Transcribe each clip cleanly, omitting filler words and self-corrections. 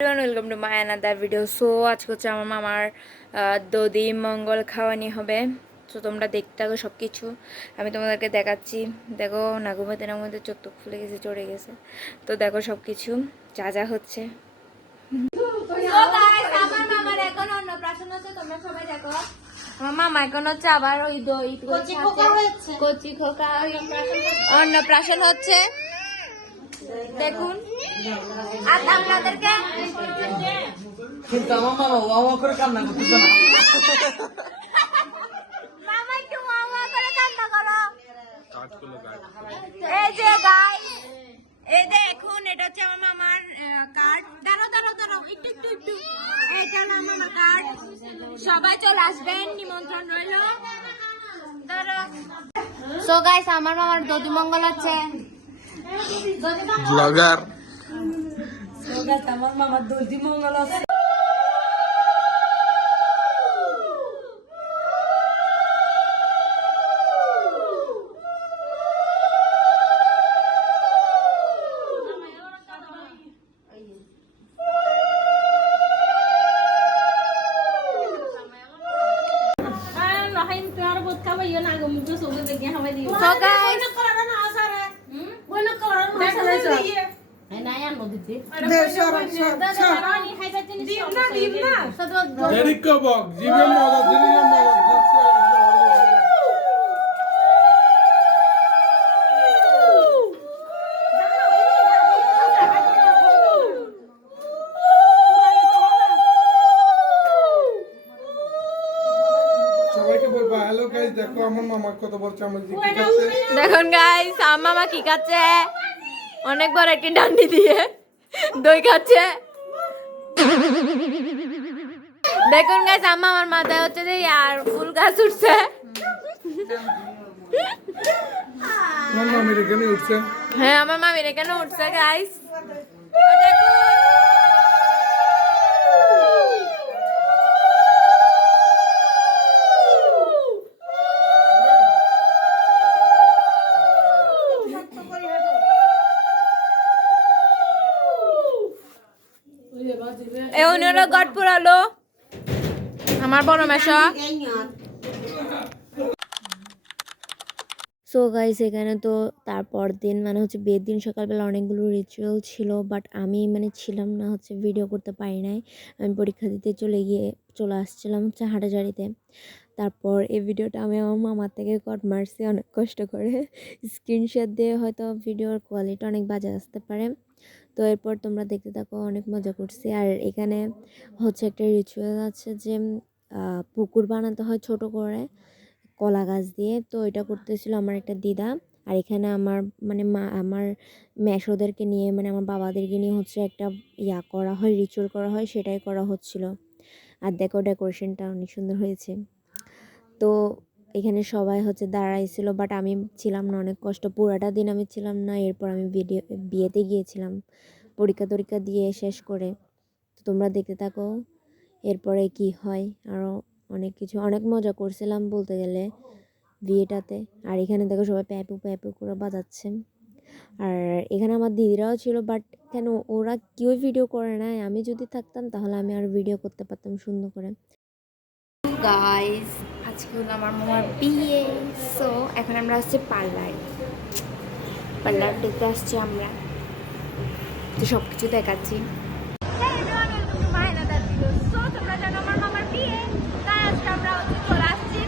Welcome to my another video. So আজকে হচ্ছে আমার মামার দধি মঙ্গল খাওয়ানি হবে। তো তোমরা দেখতে থাকো সব কিছু, আমি তোমাদেরকে দেখাচ্ছি। দেখো নাগুমাতে নাগুমাতে চোখ টোক ফুলে গেছে, চড়ে গেছে। তো দেখো সব কিছু যা যা হচ্ছে। আমার মামার এখন অন্নপ্রাশন হচ্ছে, তোমরা সবাই দেখো। আমার মামা এখন হচ্ছে আবার ওই দই কচি খোকা অন্নপ্রাশন হচ্ছে, দেখুন। আর আপনাদেরকে কিন্তু আমার মামা ওয়া করে কান্না করতেছে না। মামা একটু ওয়া করে কান্না করো। এই যে গাইস, এই দেখুন, এটা হচ্ছে আমার মামার কার্ড। দাঁড়াও দাঁড়াও দাঁড়াও, একটু একটু একটু, এটা আমার মামার কার্ড। সবাই চলে আসবেন, নিমন্ত্রণ রইলো। দাঁড়াও। সো গাইস, আমার মামার দধি মঙ্গল আছে। ব্লগার আমার মামার দধি মঙ্গল আছে। দেখো আমার মামা কত বড় চামচ দিয়ে কি খাচ্ছে। দেখুন গাইস, আমার মামা কি খাচ্ছে, অনেক বড় একটি ডান্ডি দিয়ে দই খাচ্ছে। দেখুন গাইস, আমার মাথায় হচ্ছে যে আর ফুল গাছ উঠছে। আমার মামির এখানে উঠছে। হ্যাঁ, আমার মামির এখানে উঠছে গাইস, দেখুন। উনি হলো গড় পুরালো আমার বড় মেশা। সো গাইস, এখানে তো তারপর দিন মানে হচ্ছে বিয়ের দিন সকালবেলা অনেকগুলো রিচুয়াল ছিল, বাট আমি মানে ছিলাম না, হচ্ছে ভিডিও করতে পারি নাই। আমি পরীক্ষা দিতে চলে আসছিলাম হচ্ছে হাটাজারিতে। তারপর এই ভিডিওটা আমি আমার মামার থেকে কট মারছি অনেক কষ্ট করে। স্ক্রিনশট দিয়ে হয়তো ভিডিওর কোয়ালিটি অনেক বাজে আসতে পারে। তো এরপর তোমরা দেখতে থাকো, অনেক মজা করছি। আর এখানে হচ্ছে একটা রিচুয়াল আছে যে পুকুর বানাতে হয় ছোট করে কলা গাছ দিয়ে। তো এটা করতেছিল আমার একটা দিদা। আর এখানে আমার মানে আমার মেশোদেরকে নিয়ে, মানে আমার বাবাদেরকে নিয়ে হচ্ছে একটা করা হয়, রিচুয়াল করা হয়, সেটাই করা হচ্ছিল। আর দেখো ডেকোরেশনটা অনেক সুন্দর হয়েছে। তো এখানে সবাই হচ্ছে দাঁড়াইছিল, বাট আমি ছিলাম না, অনেক কষ্ট, পুরাটা দিন আমি ছিলাম না। এরপর আমি বিয়েতে গিয়েছিলাম পরীক্ষা দিয়ে শেষ করে। তো তোমরা দেখতে থাকো এরপরে কি হয়। আরও অনেক কিছু, অনেক মজা করছিলাম বলতে গেলে বিয়েটাতে। আর এখানে দেখো সবাই প্যাপু প্যাপু করে বাজাচ্ছে। আর এখানে আমার দিদিরাও ছিল, বাট কেন ওরা কেউ ভিডিও করে না। আমি যদি থাকতাম তাহলে আমি আর ভিডিও করতে পারতাম সুন্দর করে। গাইস, আজকে হলো আমার মামার বিয়ে। সো এখন আমরা আসছি পার্লার দেখতে আসছি আমরা, তো সব কিছু দেখাচ্ছি। তোমরা জানো আমার মামার বিয়ে, তাই আজকে আমরা চলে আসছি।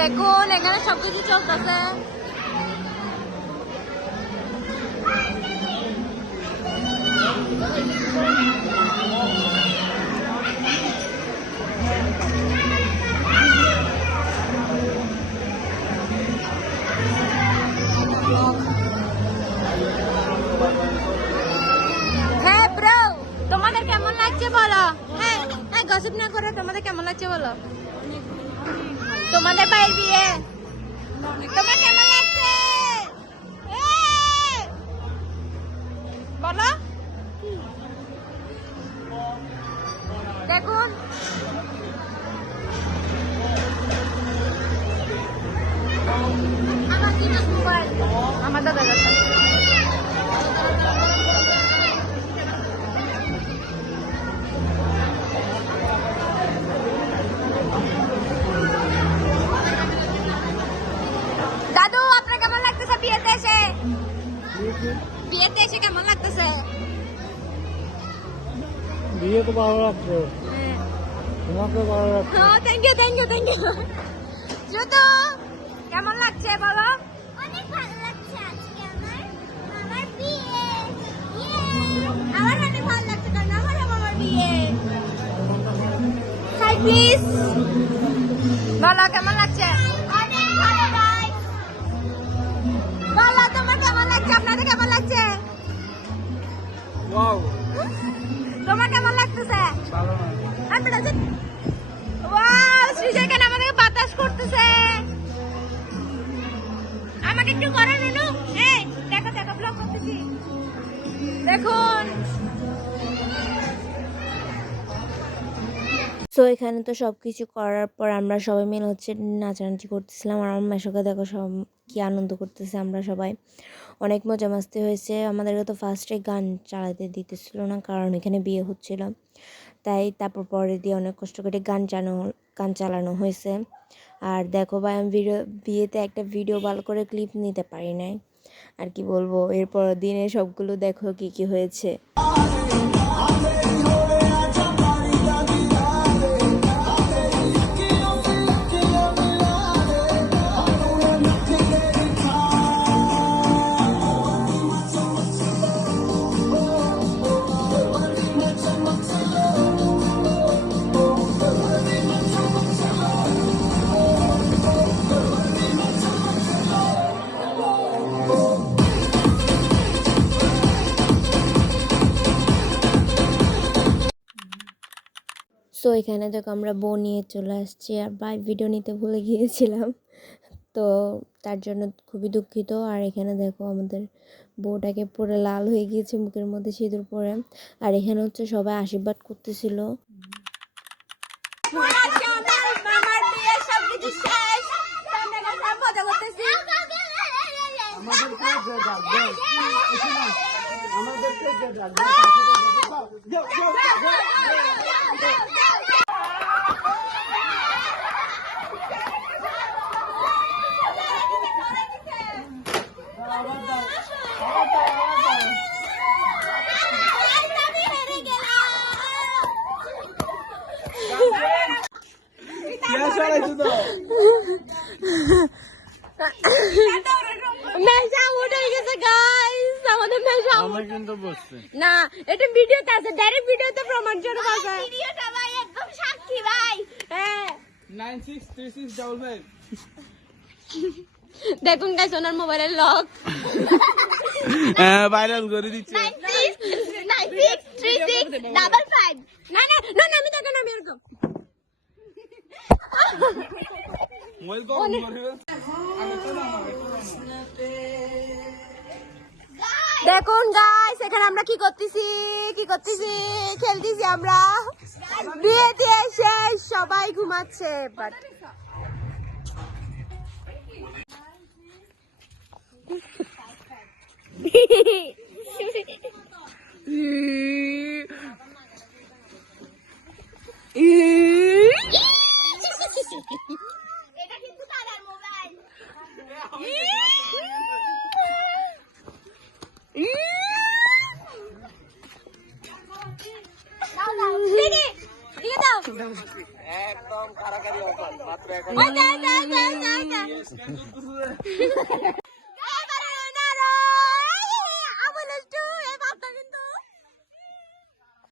দেখুন এখানে সবকিছু চলতেছে। লাগছে বলো? হ্যাঁ হ্যাঁ, গসিপ না করে তোমাদের কেমন লাগছে বলো? তোমাদের ভাইয়ের বিয়ে তোমার কেমন লাগছে? বলো। দেখুন আমার জিনিস মোবাইল আমার দাদার কাছে। দাদু আপনার কেমন লাগতেছে বিয়েতে এসে? বিয়েতে এসে কেমন লাগতেছে? বিয়ে তো ভালো লাগছে, তোমাকে ভালো লাগছে। হ্যাঁ, thank you thank you thank you. জুতো কেমন লাগছে বলো? অনেক ভালো লাগছে, আজকে আমার বিয়ে। আমার অনেক ভালো লাগছে কারণ আমার বিয়ে। হাই প্লিজ বলো কেমন লাগছে? অনেক ভালো ভাই। বলো তোমার কেমন লাগছে? আপনাদের কেমন লাগছে? ওয়াও, তোমার কেমন লাগতেছে? ভালো না। ওয়াও, সৃজয় কেন আমাদেরকে বাতাস করতেছে? আমাকে একটু করো নুনু। এই দেখো দেখো, ব্লগ করতেছি দেখুন। সো এখানে তো সব কিছু করার পর আমরা সবাই মিলে হচ্ছে নাচানাচি করতেছিলাম, আর আমার মেশোকে দেখো সব কি আনন্দ করতেছে। আমরা সবাই অনেক মজা মাস্তি হয়েছে। আমাদেরকে তো ফার্স্টে গান চালাতে দিতেছিল না, কারণ এখানে বিয়ে হচ্ছিল, তাই তারপর পরে দিয়ে অনেক কষ্ট করে গান চালানো হয়েছে। আর দেখো ভাই, আমি বিয়েতে একটা ভিডিও ভালো করে ক্লিপ নিতে পারি নাই, আর কি বলবো। এরপর দিনে সবগুলো দেখো কি কি হয়েছে। সো এখানে দেখো আমরা বউ নিয়ে চলে আসছি, আর ভাই ভিডিও নিতে ভুলে গিয়েছিলাম, তো তার জন্য খুবই দুঃখিত। আর এখানে দেখো আমাদের বউটাকে পুরো লাল হয়ে গিয়েছে মুখের মধ্যে সিঁদুর পরে, আর এখানে হচ্ছে সবাই আশীর্বাদ করতেছিল। আমার বিয়ে সবকিছু শেষ, মজা করতেছি। মেশা উঠে গেছে গাইস, আমাদের মেশা কিন্তু বসছে না, এটা ভিডিওতে আছে, ডাইরেক্ট ভিডিওতে প্রমাণ করে আছে। ভিডিওটা ভাই একদম সাক্ষী ভাই। হ্যাঁ 963655 দেখুন গাইস, ওনার মোবাইলের লক ভাইরাল করে দিচ্ছে। 963655 না না না না, আমি দেখেন আমি এরকম মোবাইল তো অন করবে। দেখুন গাইস, এখানে আমরা কি করতেছি খেলতেছি আমরা। বিয়ে দিয়ে শেষ, সবাই ঘুমাচ্ছে, বাট এটা কিন্তু দাদার মোবাইল। একদম কারাকারি অফার মাত্র 1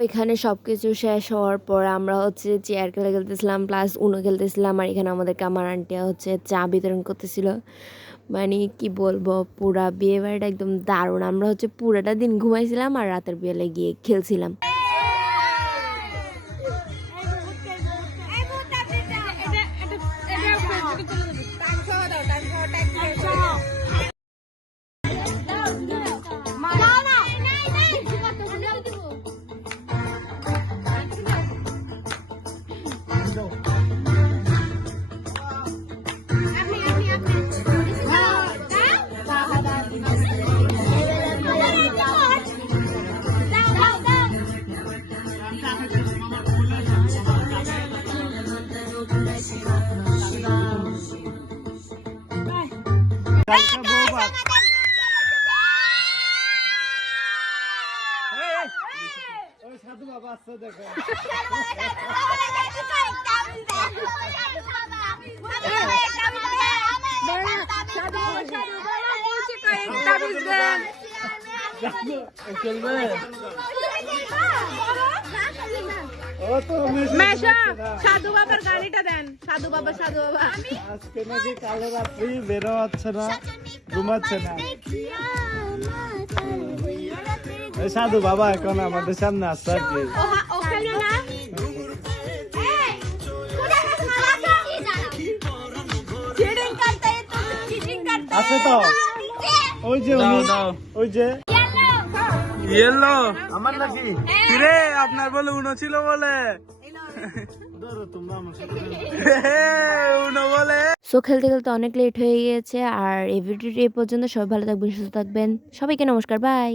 এখানে সব কিছু শেষ হওয়ার পর আমরা হচ্ছে চেয়ার খেলতেছিলাম, প্লাস উনো খেলতেছিলাম, আর এখানে আমাদেরকে আমার আন্টিয়া হচ্ছে চা বিতরণ করতেছিল। মানে কি বলবো, পুরা বিয়ে বাড়িটা একদম দারুণ। আমরা হচ্ছে পুরাটা দিন ঘুমাইছিলাম আর রাতের বেলায় গিয়ে খেলছিলাম। সাধু বাবার গাড়িটা দেন, সাধু বাবা সাধু বাবা। আজকে নাকি কালো রাত্রি বেরো হচ্ছে না, ঘুমাচ্ছে না। এই সাধু বাবা এখন আমাদের সামনে আসছে আর কি। ওখানে না চিটিং করতে তো চিটিং করতে আছে তো ওই যে ওই যে ইয়েলো আমার নাকি কিরে আপনার বলে উনো ছিল বলে ধরো তোমরা আমার সাথে উনো বলে। সো খেলতে খেলতে অনেক লেট হয়ে গিয়েছে আর এই ভিডিওটি এই পর্যন্ত। সবাই ভালো থাকবেন, সুস্থ থাকবেন, সবাইকে নমস্কার, বাই।